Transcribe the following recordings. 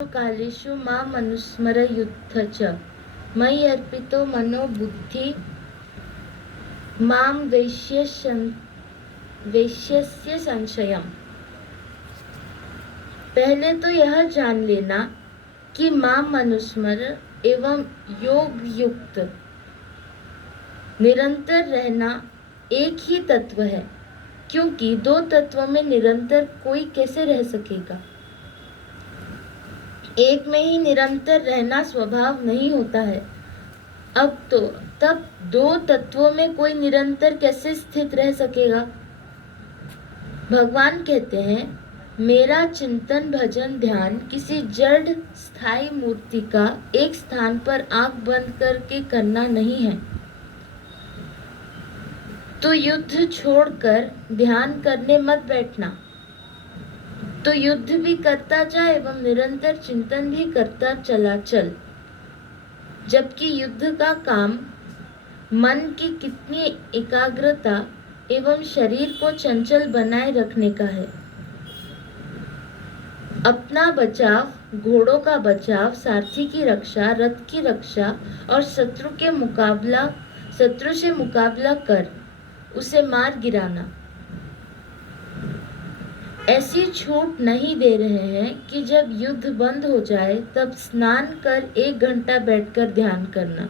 कालेषु माम् अनुस्मरयुध्य च मयि अर्पितो मनो बुद्धि मां वैश्यस्य संशयम्। पहले तो यह जान लेना कि माम अनुस्मर एवं योग युक्त निरंतर रहना एक ही तत्व है, क्योंकि दो तत्व में निरंतर कोई कैसे रह सकेगा। एक में ही निरंतर रहना स्वभाव नहीं होता है। तब दो तत्वों में कोई निरंतर कैसे स्थित रह सकेगा। भगवान कहते हैं, मेरा चिंतन भजन ध्यान किसी जड़ स्थायी मूर्ति का एक स्थान पर आंख बंद करके करना नहीं है। तो युद्ध छोड़कर ध्यान करने मत बैठना। तो युद्ध भी करता जा एवं निरंतर चिंतन भी करता चला चल। जबकि युद्ध का काम मन की कितनी एकाग्रता एवं शरीर को चंचल बनाए रखने का है। अपना बचाव, घोड़ों का बचाव, सारथी की रक्षा, रथ की रक्षा और शत्रु से मुकाबला कर उसे मार गिराना। ऐसी छूट नहीं दे रहे हैं कि जब युद्ध बंद हो जाए तब स्नान कर 1 घंटा बैठकर ध्यान करना।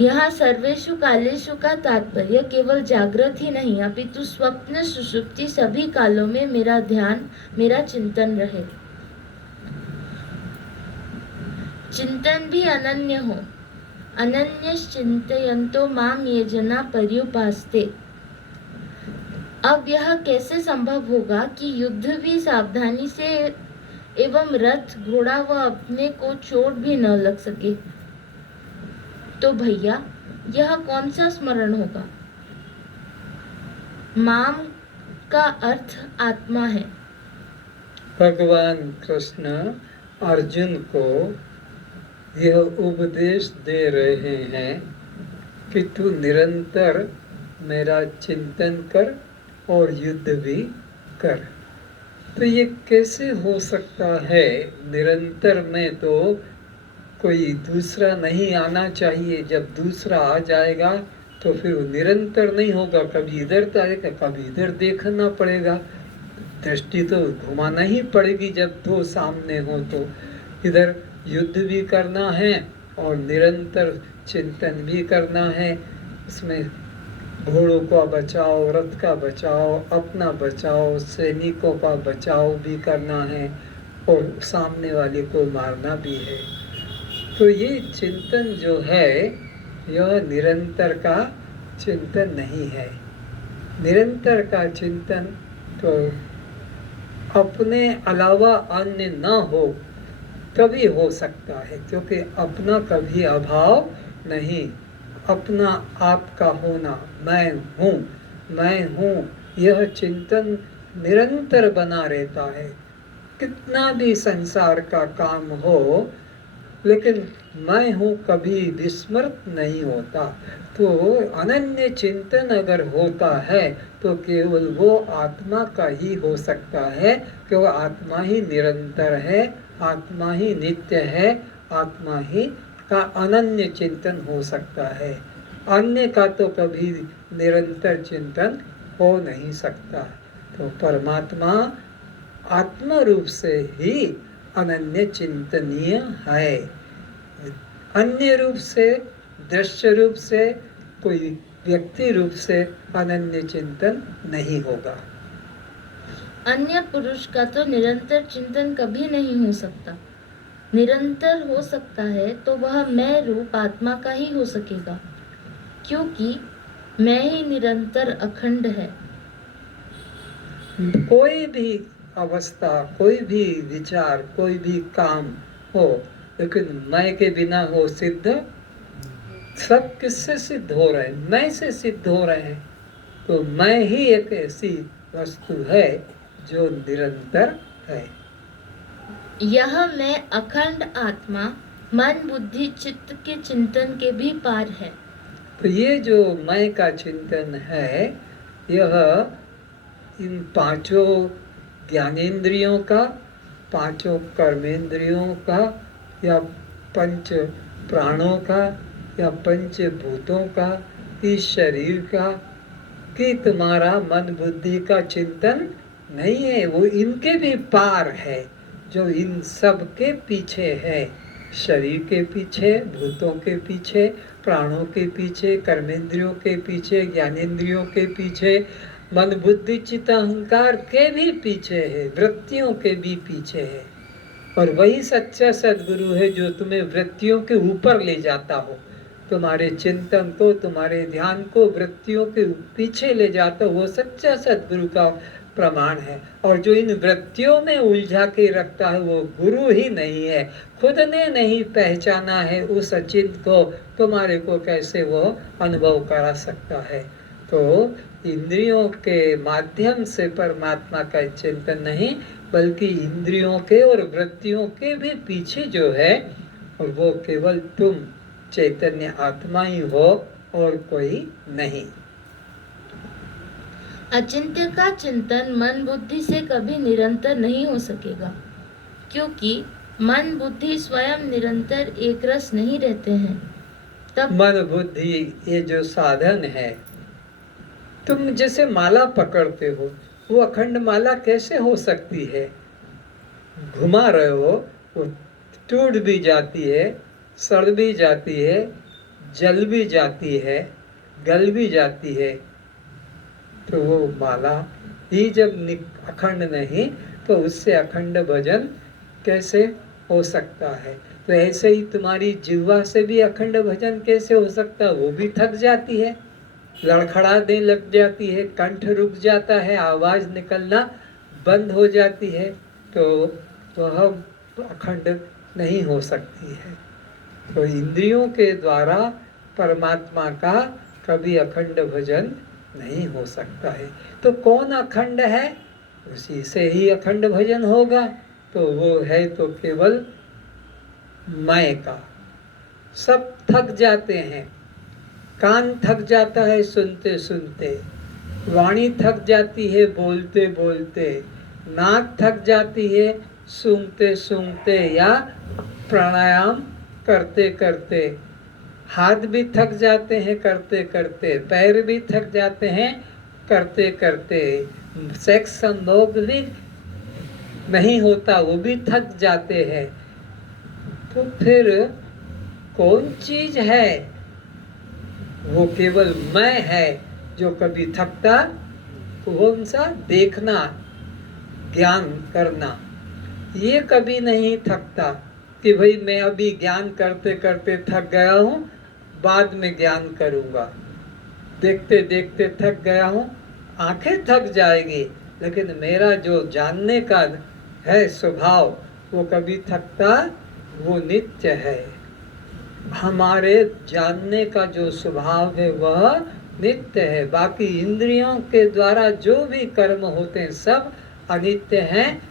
यहाँ सर्वेषु कालेषु का तात्पर्य केवल जागृत ही नहीं, अपितु स्वप्न सुषुप्ति सभी कालों में मेरा ध्यान, मेरा चिंतन रहे। चिंतन भी अनन्य हो। अनन्यश्चिन्तयन्तो माम ये जना पर्युपास्ते। अब यह कैसे संभव होगा कि युद्ध भी सावधानी से एवं रथ, घोड़ा व अपने को चोट भी न लग सके। तो भैया, यह कौन सा स्मरण होगा। माम का अर्थ आत्मा है। भगवान कृष्ण अर्जुन को यह उपदेश दे रहे हैं कि तू निरंतर मेरा चिंतन कर और युद्ध भी कर। तो ये कैसे हो सकता है। निरंतर में तो कोई दूसरा नहीं आना चाहिए। जब दूसरा आ जाएगा तो फिर वो निरंतर नहीं होगा। कभी इधर जाएगा, कभी इधर देखना पड़ेगा। दृष्टि तो घुमाना ही पड़ेगी जब दो सामने हो। तो इधर युद्ध भी करना है और निरंतर चिंतन भी करना है। उसमें घोड़ों का बचाव, रथ का बचाव, अपना बचाव, सैनिकों का बचाव भी करना है और सामने वाले को मारना भी है। तो ये चिंतन जो है यह निरंतर का चिंतन नहीं है। निरंतर का चिंतन तो अपने अलावा अन्य न हो तभी हो सकता है, क्योंकि अपना कभी अभाव नहीं। अपना आपका होना, मैं हूँ, यह चिंतन निरंतर बना रहता है। कितना भी संसार का काम हो, लेकिन मैं हूँ कभी विस्मृत नहीं होता। तो अनन्य चिंतन अगर होता है तो केवल वो आत्मा का ही हो सकता है, क्योंकि आत्मा ही निरंतर है, आत्मा ही नित्य है, आत्मा ही का अनन्य चिंतन हो सकता है। अन्य का तो कभी निरंतर चिंतन हो नहीं सकता। तो परमात्मा आत्म रूप से ही अनन्य चिंतनीय है। अन्य रूप से, दृश्य रूप से, कोई व्यक्ति रूप से अनन्य चिंतन नहीं होगा। अन्य पुरुष का तो निरंतर चिंतन कभी नहीं हो सकता। निरंतर हो सकता है तो वह मैं रूप आत्मा का ही हो सकेगा, क्योंकि मैं ही निरंतर अखंड है। कोई भी अवस्था, कोई भी विचार, कोई भी काम हो, लेकिन मैं के बिना वो सिद्ध सब किससे सिद्ध हो रहे हैं? मैं से सिद्ध हो रहे हैं। तो मैं ही एक ऐसी वस्तु है जो निरंतर है। यह मैं अखंड आत्मा मन, बुद्धि, चित्त के चिंतन के भी पार है। तो ये जो मैं का चिंतन है, यह इन पांचों ज्ञानेंद्रियों का, पांचों कर्मेंद्रियों का, या पंच प्राणों का, या पंच भूतों का, इस शरीर का, कि तुम्हारा मन बुद्धि का चिंतन नहीं है। वो इनके भी पार है, जो इन सब के पीछे है। शरीर के पीछे, भूतों के पीछे, प्राणों के पीछे, कर्मेंद्रियों के पीछे, ज्ञानेंद्रियों के पीछे, मन बुद्धि चित्त अहंकार के भी पीछे है, वृत्तियों के भी पीछे है। और वही सच्चा सद्गुरु है जो तुम्हें वृत्तियों के ऊपर ले जाता हो, तुम्हारे चिंतन को, तुम्हारे ध्यान को वृत्तियों के पीछे ले जाता हो। वो सच्चा सद्गुरु का प्रमाण है। और जो इन वृत्तियों में उलझा के रखता है वो गुरु ही नहीं है। खुद ने नहीं पहचाना है उस अचिंत को, तुम्हारे को कैसे वो अनुभव करा सकता है। तो इंद्रियों के माध्यम से परमात्मा का चिंतन नहीं, बल्कि इंद्रियों के और वृत्तियों के भी पीछे जो है, और वो केवल तुम चैतन्य आत्मा ही हो और कोई नहीं। अचिंत्य का चिंतन मन बुद्धि से कभी निरंतर नहीं हो सकेगा, क्योंकि मन बुद्धि स्वयं निरंतर एक रस नहीं रहते हैं। तब मन बुद्धि ये जो साधन है, तुम जैसे माला पकड़ते हो, वो अखंड माला कैसे हो सकती है? घुमा रहे हो, वो टूट भी जाती है, सड़ भी जाती है, जल भी जाती है, गल भी जाती है। तो वो माला ही जब अखंड नहीं, तो उससे अखंड भजन कैसे हो सकता है? तो ऐसे ही तुम्हारी जिह्वा से भी अखंड भजन कैसे हो सकता है? वो भी थक जाती है, लड़खड़ाने लग जाती है, कंठ रुक जाता है, आवाज निकलना बंद हो जाती है, तो वह अखंड नहीं हो सकती है। तो इंद्रियों के द्वारा परमात्मा का कभी अखंड भजन नहीं हो सकता है। तो कौन अखंड है? उसी से ही अखंड भजन होगा। तो वो है तो केवल मैं का। सब थक जाते हैं, कान थक जाता है सुनते सुनते, वाणी थक जाती है बोलते बोलते, नाक थक जाती है सूंघते सूंघते या प्राणायाम करते करते, हाथ भी थक जाते हैं करते करते, पैर भी थक जाते हैं करते करते, सेक्स संभोग भी नहीं होता, वो भी थक जाते हैं। तो फिर कौन चीज है? वो केवल मैं है जो कभी थकता। कौन सा? देखना, ज्ञान करना, ये कभी नहीं थकता कि भाई मैं अभी ज्ञान करते करते थक गया हूँ, बाद में ज्ञान करूँगा। देखते देखते थक गया हूँ, आंखें थक जाएगी, लेकिन मेरा जो जानने का है स्वभाव वो कभी थकता, वो नित्य है। हमारे जानने का जो स्वभाव है वह नित्य है। बाकी इंद्रियों के द्वारा जो भी कर्म होते हैं सब अनित्य हैं,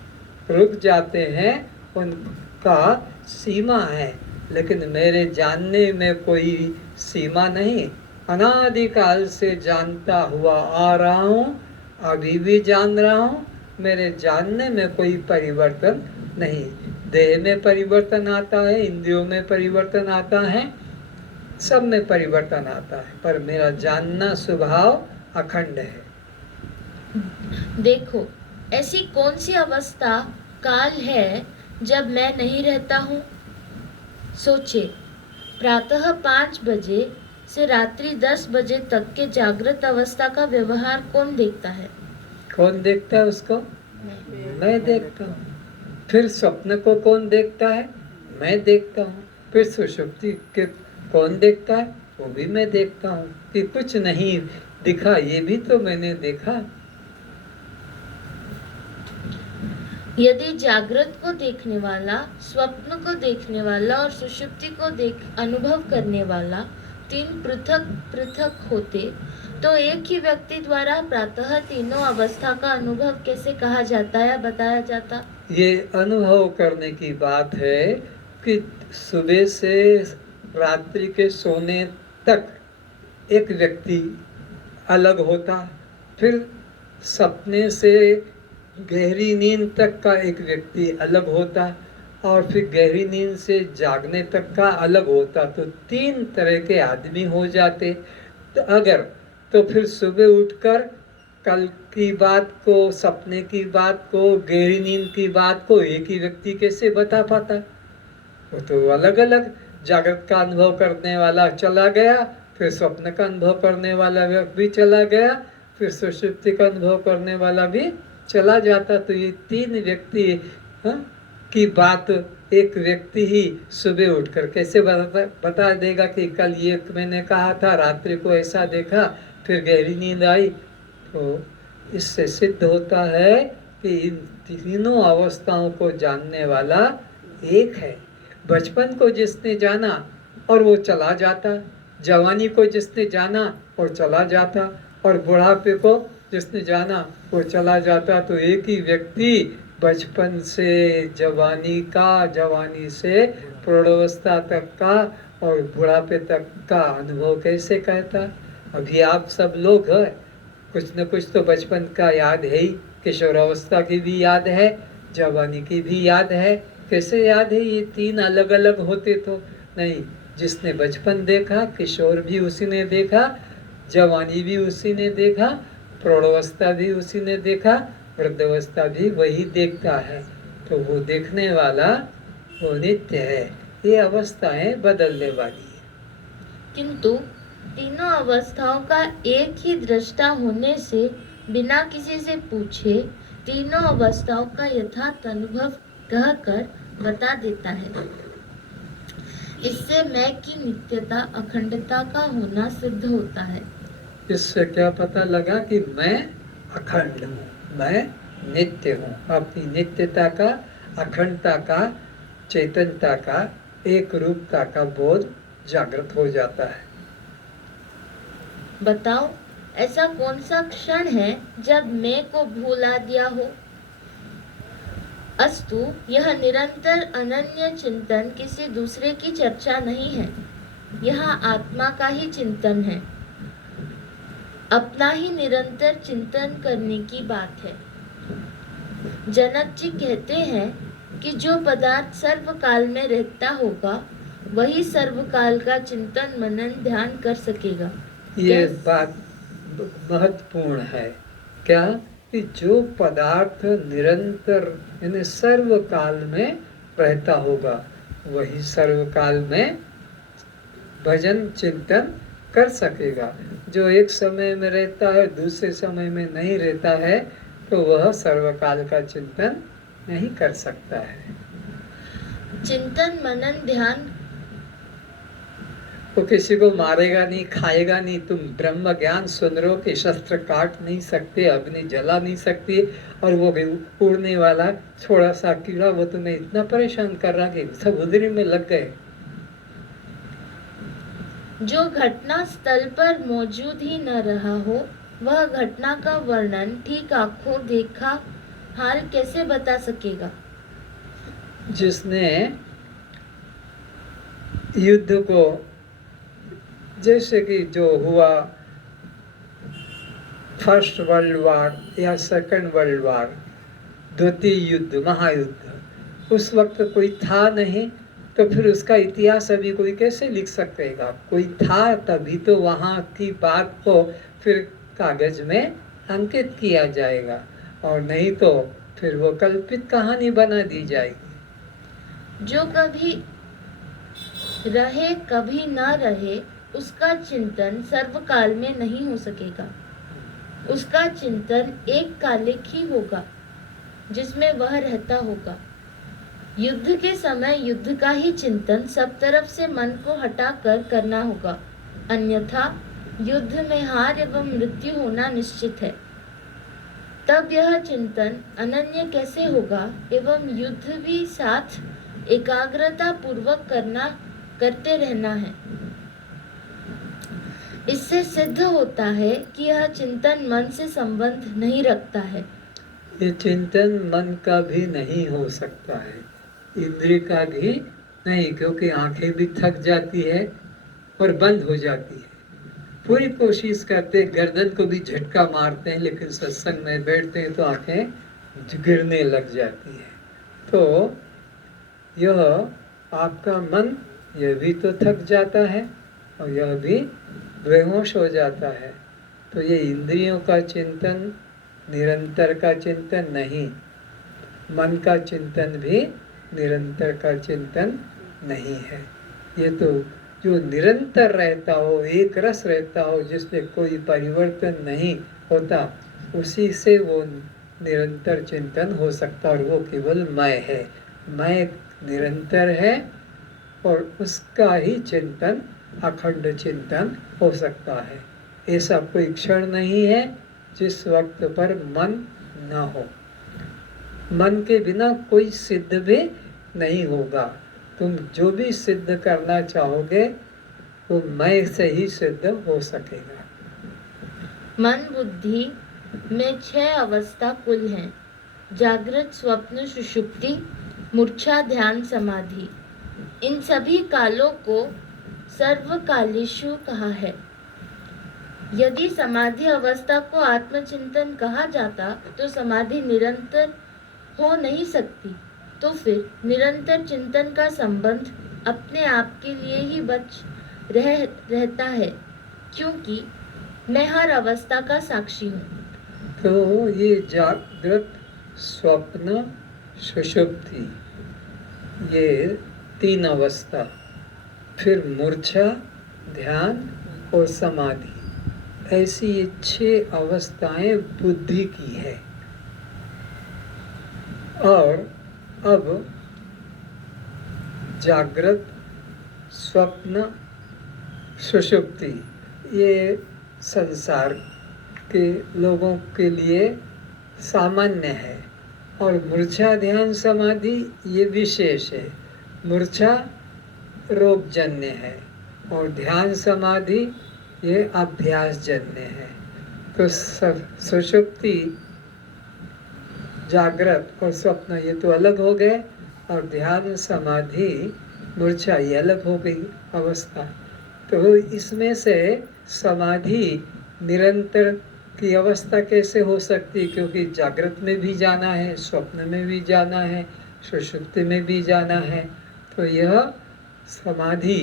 रुक जाते हैं, उनका सीमा है। लेकिन मेरे जानने में कोई सीमा नहीं। अनादिकाल से जानता हुआ आ रहा हूँ, अभी भी जान रहा हूँ। मेरे जानने में कोई परिवर्तन नहीं। देह में परिवर्तन आता है, इंद्रियों में परिवर्तन आता है, सब में परिवर्तन आता है, पर मेरा जानना स्वभाव अखंड है। देखो, ऐसी कौन सी अवस्था काल है जब मैं नहीं रहता हूँ? सोचे, प्रातः 5 बजे से रात्रि 10 बजे तक के जागृत अवस्था का व्यवहार कौन देखता है? कौन देखता है उसको? मैं देखता हूँ। फिर स्वप्न को कौन देखता है? मैं देखता हूँ। फिर सुषुप्ति के कौन देखता है? वो भी मैं देखता हूँ। कि कुछ नहीं दिखा, ये भी तो मैंने देखा। यदि जागृत को देखने वाला, स्वप्न को देखने वाला और सुषुप्ति को अनुभव करने वाला तीन पृथक पृथक होते, तो एक ही व्यक्ति द्वारा प्रातः तीनों अवस्था का अनुभव कैसे कहा जाता या बताया जाता? ये अनुभव करने की बात है कि सुबह से रात्रि के सोने तक एक व्यक्ति अलग होता, फिर सपने से गहरी नींद तक का एक व्यक्ति अलग होता और फिर गहरी नींद से जागने तक का अलग होता, तो 3 तरह के आदमी हो जाते। तो अगर तो फिर सुबह उठकर कल की बात को, सपने की बात को, गहरी नींद की बात को एक ही व्यक्ति कैसे बता पाता? वो तो अलग अलग, जागृत का अनुभव करने वाला चला गया, फिर स्वप्न का अनुभव करने वाला व्यक्ति भी चला गया, फिर सुषुप्ति का अनुभव करने वाला भी चला जाता। तो ये 3 व्यक्ति की बात एक व्यक्ति ही सुबह उठकर कैसे बता देगा कि कल ये मैंने कहा था, रात्रि को ऐसा देखा, फिर गहरी नींद आई। तो इससे सिद्ध होता है कि इन तीनों अवस्थाओं को जानने वाला एक है। बचपन को जिसने जाना और वो चला जाता, जवानी को जिसने जाना और चला जाता, और बुढ़ापे को जिसने जाना वो चला जाता। तो एक ही व्यक्ति बचपन से जवानी का, जवानी से प्रौढ़ावस्था तक का और बुढ़ापे तक का अनुभव कैसे कहता? अभी आप सब लोग हैं, कुछ न कुछ तो बचपन का याद है ही, किशोरावस्था की भी याद है, जवानी की भी याद है। कैसे याद है? ये 3 अलग अलग होते तो नहीं। जिसने बचपन देखा, किशोर भी उसी ने देखा, जवानी भी उसी ने देखा, प्रौढ़ावस्था भी उसी ने देखा, वृद्धावस्था भी वही देखता है। तो वो देखने वाला वो नित्य है। ये अवस्थाएं बदलने वाली है। किंतु तीनों अवस्थाओं का एक ही दृष्टा होने से बिना किसी से पूछे तीनों अवस्थाओं का यथार्थ अनुभव कहकर बता देता है। इससे मैं की नित्यता, अखंडता का होना सिद्ध होता है। इससे क्या पता लगा कि मैं अखंड हूँ, मैं नित्य हूँ। अपनी नित्यता का, अखंडता का, चैतन्यता का, एक रूपता का बोध जागृत हो जाता है। बताओ, ऐसा कौन सा क्षण है जब मैं को भूला दिया हो? अस्तु, यह निरंतर अनन्य चिंतन किसी दूसरे की चर्चा नहीं है, यह आत्मा का ही चिंतन है, अपना ही निरंतर चिंतन करने की बात है। जनक जी कहते हैं कि जो पदार्थ सर्वकाल में रहता होगा वही सर्वकाल का चिंतन मनन ध्यान कर सकेगा। ये बात महत्वपूर्ण है। क्या? कि जो पदार्थ निरंतर यानी सर्वकाल में रहता होगा वही सर्वकाल में भजन चिंतन कर सकेगा। जो एक समय में रहता है दूसरे समय में नहीं रहता है तो वह सर्वकाल का चिंतन नहीं कर सकता है। चिंतन मनन ध्यान वो किसी को मारेगा नहीं, खाएगा नहीं। तुम ब्रह्म ज्ञान सुन रहे हो कि शस्त्र काट नहीं सकते, अग्नि जला नहीं सकती, और वो उड़ने वाला थोड़ा सा कीड़ा वो तुम्हें इतना परेशान कर रहा कि सब उधरी में लग गए। जो घटना स्थल पर मौजूद ही न रहा हो वह घटना का वर्णन ठीक आंखों देखा हाल कैसे बता सकेगा? जिसने युद्ध को, जैसे कि जो हुआ फर्स्ट वर्ल्ड वॉर या सेकंड वर्ल्ड वॉर, द्वितीय युद्ध, महायुद्ध, उस वक्त कोई था नहीं, तो फिर उसका इतिहास अभी कोई कैसे लिख सकेगा? कोई था तभी तो वहाँ की बात को फिर कागज में अंकित किया जाएगा, और नहीं तो फिर वो कल्पित कहानी बना दी जाएगी। जो कभी रहे कभी न रहे उसका चिंतन सर्वकाल में नहीं हो सकेगा। उसका चिंतन एक कालिक ही होगा जिसमें वह रहता होगा। युद्ध के समय युद्ध का ही चिंतन सब तरफ से मन को हटाकर करना होगा, अन्यथा युद्ध में हार एवं मृत्यु होना निश्चित है। तब यह चिंतन अनन्य कैसे होगा एवं युद्ध भी साथ एकाग्रता पूर्वक करते रहना है। इससे सिद्ध होता है कि यह चिंतन मन से संबंध नहीं रखता है। ये चिंतन मन का भी नहीं हो सकता है, इंद्रिय का भी नहीं, क्योंकि आंखें भी थक जाती है और बंद हो जाती है। पूरी कोशिश करते, गर्दन को भी झटका मारते हैं, लेकिन सत्संग में बैठते हैं तो आंखें गिरने लग जाती है। तो यह आपका मन, यह भी तो थक जाता है और यह भी बेहोश हो जाता है। तो ये इंद्रियों का चिंतन, निरंतर का चिंतन नहीं, मन का चिंतन भी निरंतर का चिंतन नहीं है। ये तो जो निरंतर रहता हो, एक रस रहता हो, जिसमें कोई परिवर्तन नहीं होता, उसी से वो निरंतर चिंतन हो सकता, और वो केवल मैं है। मैं निरंतर है और उसका ही चिंतन, अखंड चिंतन हो सकता है। ऐसा कोई क्षण नहीं है जिस वक्त पर मन न हो। मन के बिना कोई सिद्ध भी नहीं होगा। तुम जो भी सिद्ध करना चाहोगे वो मैं से ही सिद्ध हो सकेगा। मन बुद्धि में 6 अवस्था कुल हैं: जागृत, स्वप्न, सुषुप्ति, मूर्छा, ध्यान, समाधि। इन सभी कालों को सर्वकालेषु कहा है। यदि समाधि अवस्था को आत्मचिंतन कहा जाता तो समाधि निरंतर हो नहीं सकती। तो फिर निरंतर चिंतन का संबंध अपने आप के लिए ही रहता है, क्योंकि मैं हर अवस्था का साक्षी हूँ। तो ये जागृत, स्वप्न, सुषुप्ति, ये 3 अवस्था, फिर मूर्छा, ध्यान और समाधि, ऐसी ये 6 अवस्थाएं बुद्धि की है। और अब जागृत, स्वप्न, सुषुप्ति, ये संसार के लोगों के लिए सामान्य है, और मूर्छा, ध्यान, समाधि ये विशेष है। मूर्छा रोगजन्य है और ध्यान, समाधि ये अभ्यासजन्य है। तो सुषुप्ति, जागृत और स्वप्न ये तो अलग हो गए, और ध्यान, समाधि, मूर्छा ये अलग हो गई अवस्था। तो इसमें से समाधि निरंतर की अवस्था कैसे हो सकती? क्योंकि जागृत में भी जाना है, स्वप्न में भी जाना है, सुषुप्ति में भी जाना है। तो यह समाधि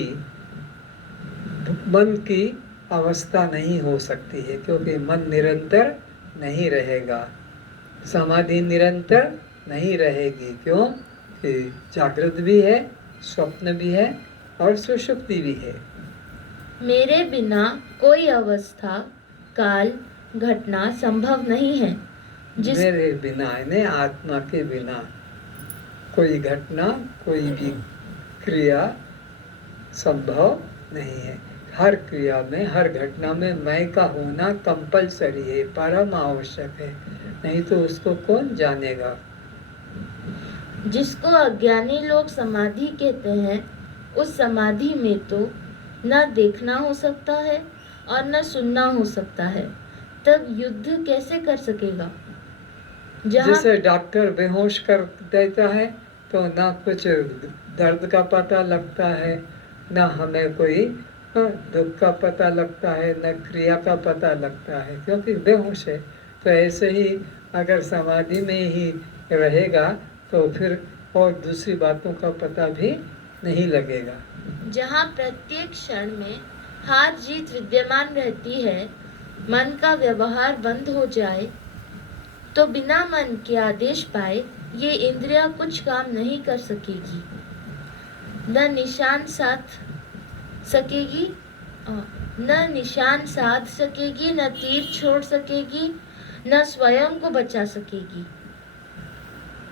मन की अवस्था नहीं हो सकती है, क्योंकि मन निरंतर नहीं रहेगा, समाधि निरंतर नहीं रहेगी। क्यों? कि जागृत भी है, स्वप्न भी है और सुषुप्ति भी है। मेरे बिना कोई अवस्था, काल, घटना संभव नहीं है। मेरे बिना यानी आत्मा के बिना कोई घटना, कोई भी क्रिया संभव नहीं है। हर क्रिया में, हर घटना में मैं का होना कंपलसरी है, परम आवश्यक है, नहीं तो उसको कौन जानेगा। जिसको अज्ञानी लोग समाधि कहते हैं, उस समाधि में तो न देखना हो सकता है और न सुनना हो सकता है। तब युद्ध कैसे कर सकेगा? जैसे डॉक्टर बेहोश कर देता है तो ना कुछ दर्द का पता लगता है, ना हमें कोई दुख का पता लगता है, न क्रिया का पता लगता है, क्योंकि बेहोश है। तो ऐसे ही अगर समाधि में ही रहेगा तो फिर और दूसरी बातों का पता भी नहीं लगेगा। जहाँ प्रत्येक क्षण में हार जीत विद्यमान रहती है, मन का व्यवहार बंद हो जाए तो बिना मन के आदेश पाए ये इंद्रियां कुछ काम नहीं कर सकेगी। न निशान साध सकेगी, न तीर छोड़ सकेगी, न स्वयं को बचा सकेगी।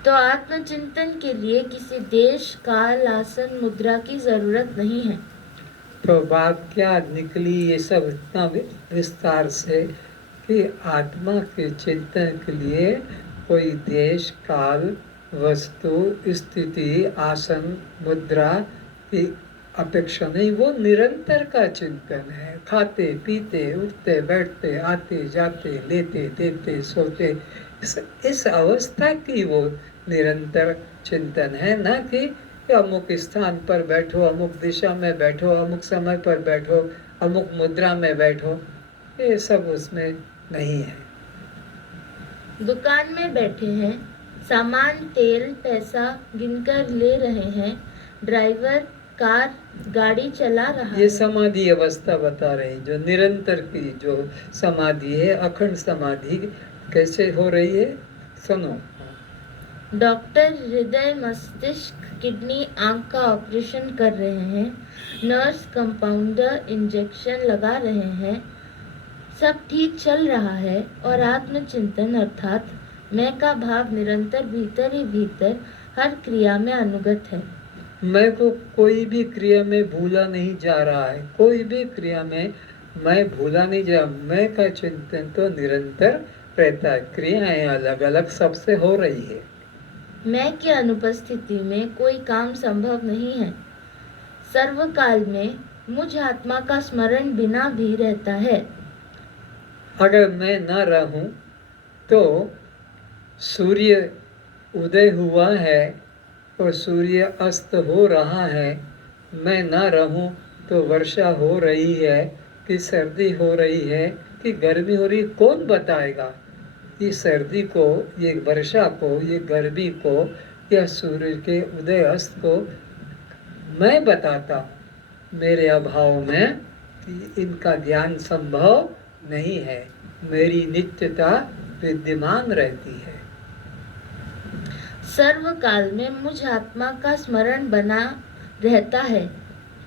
तो आत्मचिंतन के लिए किसी देश, काल, आसन, मुद्रा की जरूरत नहीं है। तो बात क्या निकली ये सब इतना विस्तार से कि आत्मा के चिंतन के लिए कोई देश, काल, वस्तु, स्थिति, आसन, मुद्रा की अपेक्षा नहीं। वो निरंतर का चिंतन है। खाते पीते, उठते बैठते, आते जाते, लेते देते, सोते, इस अवस्था की वो निरंतर चिंतन है, ना कि अमुक स्थान पर बैठो, अमुक दिशा में बैठो, अमुक समय पर बैठो, अमुक मुद्रा में बैठो, ये सब उसमें नहीं है। दुकान में बैठे हैं, सामान, तेल, पैसा गिनकर ले रहे हैं। ड्राइवर कार गाड़ी चला रहा ये है। समाधि अवस्था बता रहे हैं, जो निरंतर की जो समाधि है, अखंड समाधि कैसे हो रही है, सुनो। डॉक्टर हृदय, मस्तिष्क, किडनी, आंख का ऑपरेशन कर रहे हैं। नर्स कंपाउंडर इंजेक्शन लगा रहे हैं। सब ठीक चल रहा है और आत्मचिंतन अर्थात मैं का भाव निरंतर भीतर ही भीतर हर क्रिया में अनुगत है। मैं को कोई भी क्रिया में भूला नहीं जा रहा है, कोई भी क्रिया में मैं भूला नहीं जा, मैं का चिंतन तो निरंतर रहता है। क्रियाएं अलग अलग सबसे हो रही है। मैं की अनुपस्थिति में कोई काम संभव नहीं है। सर्वकाल में मुझ आत्मा का स्मरण बिना भी रहता है। अगर मैं न रहूं तो सूर्य उदय हुआ है और सूर्य अस्त हो रहा है, मैं न रहूं तो वर्षा हो रही है कि सर्दी हो रही है कि गर्मी हो रही है, कौन बताएगा? ये सर्दी को, ये वर्षा को, ये गर्मी को या सूर्य के उदय अस्त को मैं बताता हूँ। मेरे अभाव में इनका ज्ञान संभव नहीं है। मेरी नित्यता विद्यमान रहती है। सर्वकाल में मुझ आत्मा का स्मरण बना रहता है,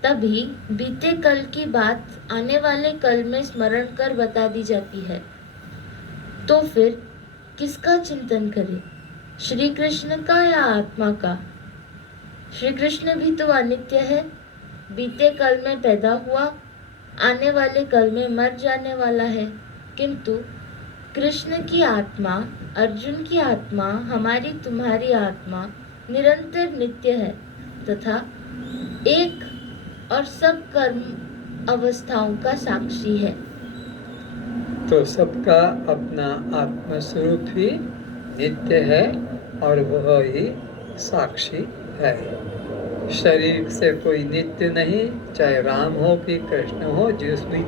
तभी बीते कल की बात आने वाले कल में स्मरण कर बता दी जाती है। तो फिर किसका चिंतन करें, श्री कृष्ण का या आत्मा का? श्री कृष्ण भी तो अनित्य है, बीते कल में पैदा हुआ, आने वाले कल में मर जाने वाला है। किंतु कृष्ण की आत्मा, अर्जुन की आत्मा, हमारी तुम्हारी आत्मा निरंतर नित्य है तथा एक और सब कर्म अवस्थाओं का साक्षी है। तो सबका अपना आत्म स्वरूप ही नित्य है और वह ही साक्षी है। शरीर से कोई नित्य नहीं, चाहे राम हो कि कृष्ण हो, जिस भी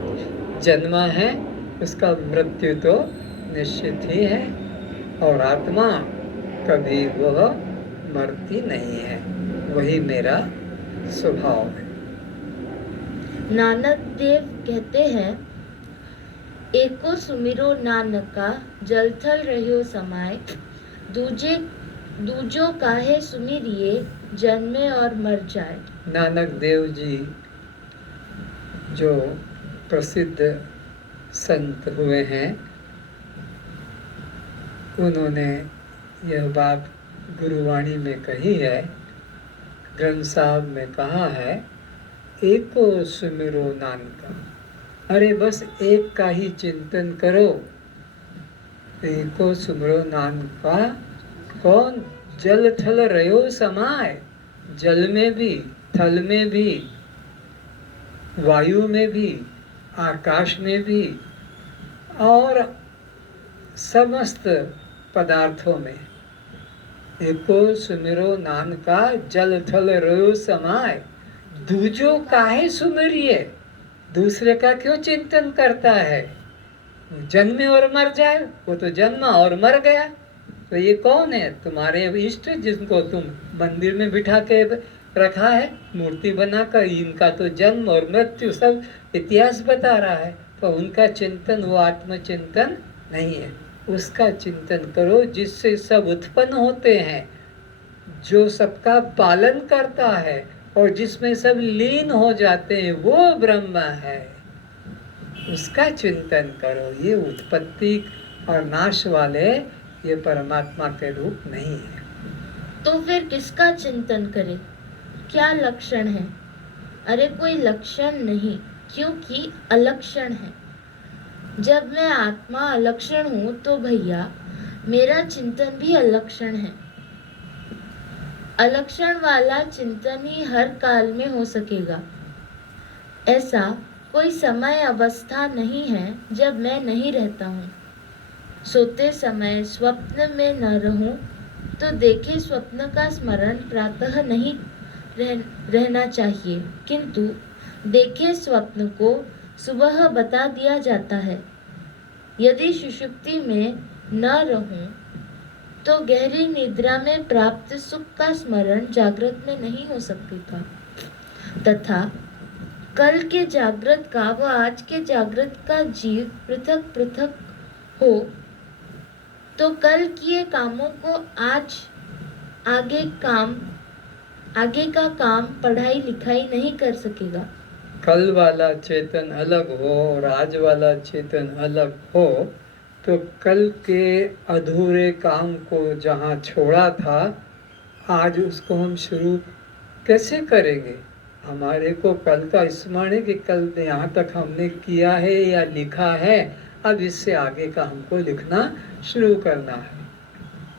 जन्मा है उसका मृत्यु तो निश्चित ही है, और आत्मा कभी वह मरती नहीं है, वही मेरा स्वभाव है। नानक देव कहते हैं, एको सुमिरो नानका जलथल रहियो समाय, दूजो काहे सुमिरिए जन्मे और मर जाए। नानक देव जी जो प्रसिद्ध संत हुए हैं, उन्होंने यह बात गुरुवाणी में कही है, ग्रंथ साहब में कहा है, एको सुमिरो नानका। अरे बस एक का ही चिंतन करो। एको सुमिरो नानका, कौन? जल थल रहो समाय, जल में भी, थल में भी, वायु में भी, आकाश में भी और समस्त पदार्थों में। एको सुमिरो नानका जल थल रहो समाय, दूजो काहे सुमिरिए। दूसरे का क्यों चिंतन करता है? जन्मे और मर जाए, वो तो जन्मा और मर गया। तो ये कौन है? तुम्हारे इष्ट, जिनको तुम मंदिर में बिठा के रखा है, मूर्ति बनाकर। इनका तो जन्म और मृत्यु सब इतिहास बता रहा है, तो उनका चिंतन वो आत्मचिंतन नहीं है। उसका चिंतन करो जिससे सब उत्पन्न होते हैं, जो सबका पालन करता है और जिसमें सब लीन हो जाते हैं, वो ब्रह्म है। उसका चिंतन करो। ये उत्पत्ति और नाश वाले ये परमात्मा के रूप नहीं है। तो फिर किसका चिंतन करें? क्या लक्षण है? अरे कोई लक्षण नहीं, क्योंकि अलक्षण है। जब मैं आत्मा अलक्षण हूँ तो भैया मेरा चिंतन भी अलक्षण है। अलक्षण वाला चिंतन ही हर काल में हो सकेगा। ऐसा कोई समय अवस्था नहीं है जब मैं नहीं रहता हूँ। सोते समय स्वप्न में न रहूं तो देखे स्वप्न का स्मरण प्रातः नहीं रहना चाहिए, किंतु देखे स्वप्न को सुबह बता दिया जाता है। यदि सुषुप्ति में न रहूं तो गहरी निद्रा में प्राप्त सुख का स्मरण जागृत में नहीं हो सकती था, तथा कल के जागृत का व आज के जागृत का जीव पृथक पृथक हो तो कल किए कामों को आज आगे का काम पढ़ाई लिखाई नहीं कर सकेगा। कल वाला चेतन अलग हो और आज वाला चेतन अलग हो तो कल के अधूरे काम को जहाँ छोड़ा था आज उसको हम शुरू कैसे करेंगे? हमारे को कल का स्मरण है कि कल यहाँ तक हमने किया है या लिखा है, अब इससे आगे का हमको लिखना शुरू करना है।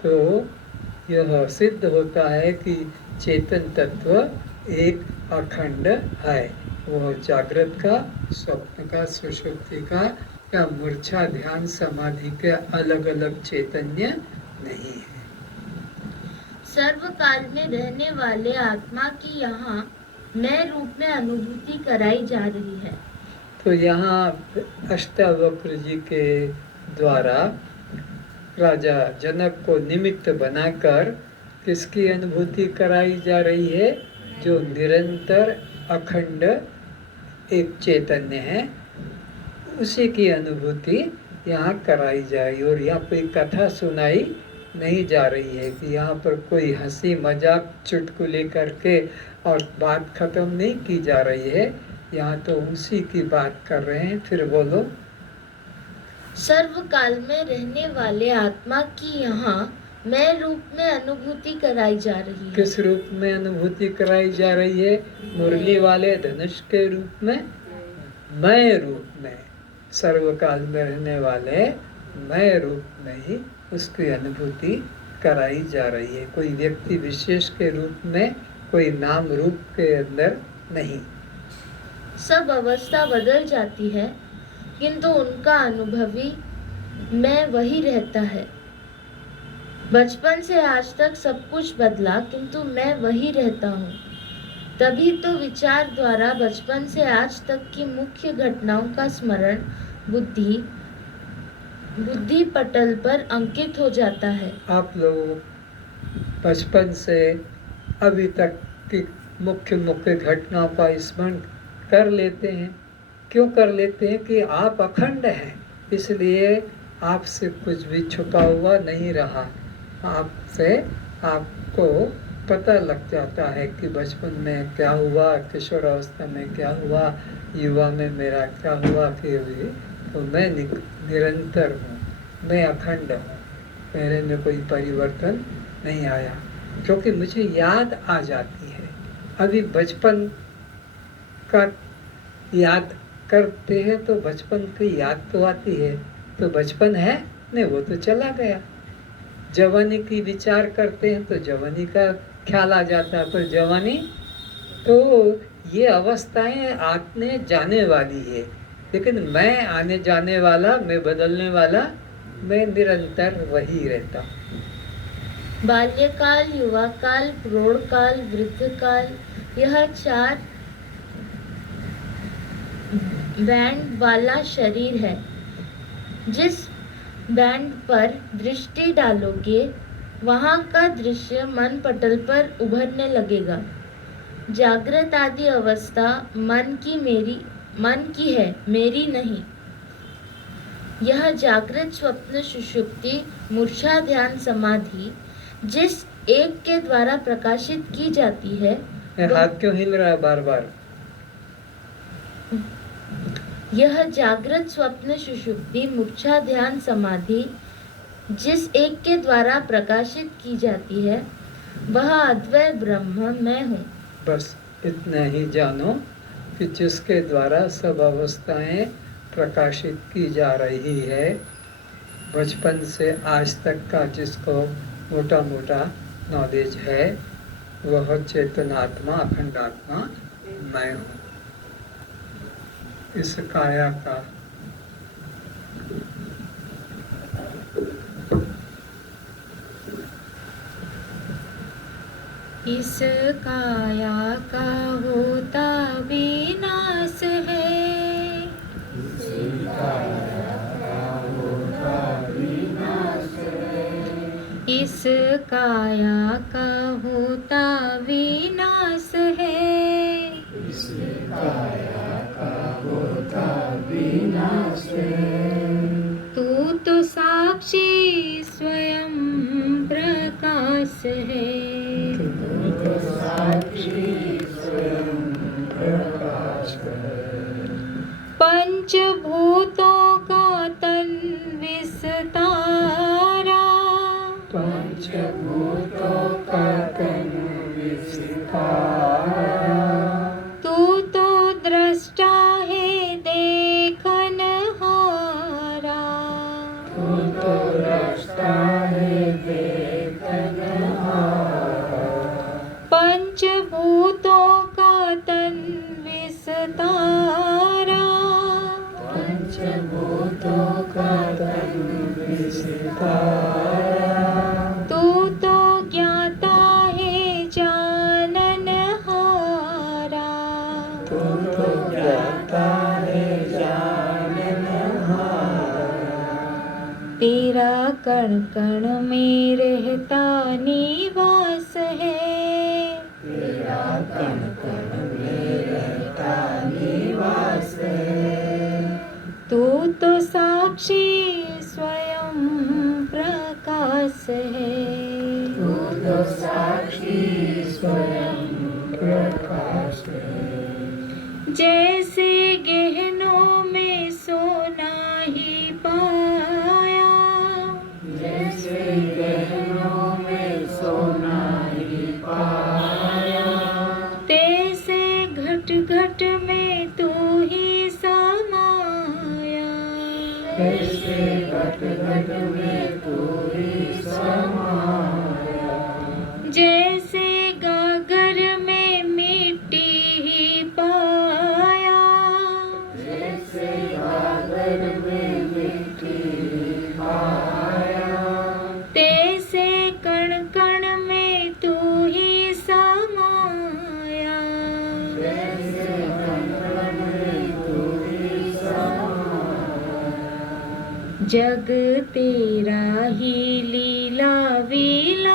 तो यह सिद्ध होता है कि चेतन तत्व एक अखंड है, वह जागृत का, स्वप्न का, सुषुप्ति का या मूर्छा ध्यान समाधि के अलग अलग चैतन्य नहीं है। सर्वकाल में रहने वाले आत्मा की यहाँ मैं रूप में अनुभूति कराई जा रही है। तो यहाँ अष्टावक्र जी के द्वारा राजा जनक को निमित्त बनाकर किसकी अनुभूति कराई जा रही है? जो निरंतर अखंड एक चैतन्य है, उसी की अनुभूति यहाँ कराई जाए। और यहाँ कोई कथा सुनाई नहीं जा रही है कि यहाँ पर कोई हंसी मजाक चुटकुले करके और बात खत्म नहीं की जा रही है। यहाँ तो उसी की बात कर रहे हैं। फिर बोलो। सर्वकाल में रहने वाले आत्मा की यहाँ मैं रूप में अनुभूति कराई जा रही है। किस रूप में अनुभूति कराई जा रही है? मुरली वाले धनुष के रूप में, मैं रूप में, सर्वकाल में रहने वाले मैं रूप में ही उसकी अनुभूति कराई जा रही है। कोई व्यक्ति विशेष के रूप में, कोई नाम रूप के अंदर नहीं। सब अवस्था बदल जाती है किंतु उनका अनुभवी मैं वही रहता है। बचपन से आज तक सब कुछ बदला किंतु मैं वही रहता हूँ। तभी तो विचार द्वारा बचपन से आज तक की मुख्य घटनाओं का स्मरण बुद्धि पटल पर अंकित हो जाता है। आप लोग बचपन से अभी तक की मुख्य घटनाओं का स्मरण कर लेते हैं। क्यों कर लेते हैं? कि आप अखंड हैं, इसलिए आपसे कुछ भी छुपा हुआ नहीं रहा। आपसे आपको पता लग जाता है कि बचपन में क्या हुआ, किशोर अवस्था में क्या हुआ, युवा में मेरा क्या हुआ। कि तो मैं निरंतर हूँ, मैं अखंड हूँ, मेरे में कोई परिवर्तन नहीं आया, क्योंकि मुझे याद आ जाती है। अभी बचपन का याद करते हैं तो बचपन की याद तो आती है, तो बचपन है नहीं, वो तो चला गया। जवानी की विचार करते हैं तो जवानी का ख्याल आ जाता है, पर जवानी तो ये अवस्थाएं आने जाने वाली है, लेकिन मैं आने जाने वाला, मैं बदलने वाला, मैं निरंतर वही रहता हूँ। बाल्यकाल, युवा काल, प्रौढ़ काल, वृद्ध काल, यह 4 बैंड वाला शरीर है। जिस बैंड पर दृष्टि डालोगे वहाँ का दृश्य मन पटल पर उभरने लगेगा। जागृत आदि अवस्था मन की है, मेरी नहीं। यह जागृत स्वप्न सुषुप्ति मूर्छा ध्यान समाधि जिस एक के द्वारा प्रकाशित की जाती है। हाथ क्यों हिल रहा है बार बार? यह जागृत स्वप्न सुषुप्ति मूर्छा ध्यान समाधि जिस एक के द्वारा प्रकाशित की जाती है, वह अद्वय ब्रह्म मैं हूँ। बस इतना ही जानो कि जिसके द्वारा सब अवस्थाएं प्रकाशित की जा रही है, बचपन से आज तक का जिसको मोटा मोटा नॉलेज है, वह चेतनात्मा, अखंड आत्मा मैं हूँ। इस काया का इस काया का होता विनाश है, इस इस काया का होता विनाश है, इस काया का होता विनाश है। तू तो साक्षी स्वयं प्रकाश है, तू तो साक्षी स्वयं प्रकाश है। पंचभूतों का तन विस्तारा, पंचभूतों का तन विस्तारा। तू तो दृष्टा है देखन हारा, तू तो दृष्टा है देखन हारा। पंचभूतों का तन विस्तारा, पंचभूतों का तन विस्तारा। तू तो ज्ञाता है जानन हारा, तू तो ज्ञाता है जानन हारा। तेरा कण कण में रहता निवास है, तेरा कण कण में रहता निवास है। तू तो साक्षी स्वयं प्रकाश है, तू तो साक्षी स्वयं प्रकाश है। जैसे गहनों में सोना ही पाया, जैसे गहनों में सोना ही पाया। तैसे घट घट में तू ही समाया, ऐसे घट घट में तू ही समाया। जैसे गागर में मिट्टी ही पाया, जैसे गागर में मिट्टी पाया। तैसे कण कण में तू ही समाया, जैसे कण कण में तू ही समाया। जग तेरा ही लीला विलास